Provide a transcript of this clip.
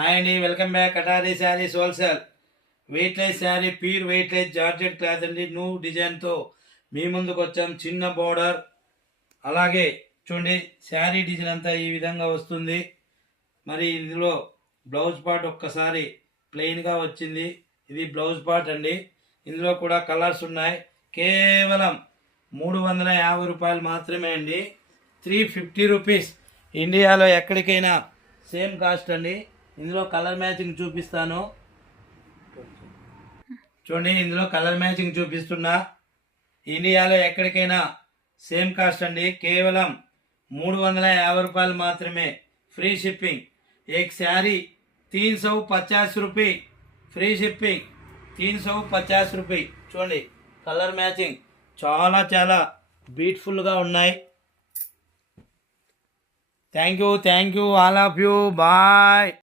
Hi అండి, welcome back. Katari saris wholesale weightless sari, pure weightless georgette cloth అండి. New డిజైన్తో మీ ముందుకు వచ్చాం. చిన్న బోర్డర్, అలాగే చూడండి శారీ డిజైన్ అంతా ఈ విధంగా వస్తుంది. మరి ఇందులో బ్లౌజ్ పార్ట్ ఒక్కసారి ప్లెయిన్గా వచ్చింది. ఇది బ్లౌజ్ పార్ట్ అండి. ఇందులో కూడా కలర్స్ ఉన్నాయి. కేవలం 350 రూపాయలు మాత్రమే అండి. 350 రూపీస్. ఇండియాలో ఎక్కడికైనా సేమ్ కాస్ట్ అండి. ఇందులో కలర్ మ్యాచింగ్ చూపిస్తాను చూడండి. ఇందులో కలర్ మ్యాచింగ్ చూపిస్తున్నా. ఇండియాలో ఎక్కడికైనా సేమ్ కాస్ట్ అండి. కేవలం 350 రూపాయలు మాత్రమే. Free shipping. एक శారీ 350 రూపాయి. ఫ్రీ షిప్పింగ్ 350 రూపాయి. చూడండి కలర్ మ్యాచింగ్ చాలా చాలా బ్యూటిఫుల్గా ఉన్నాయి. Thank you all of you. Bye.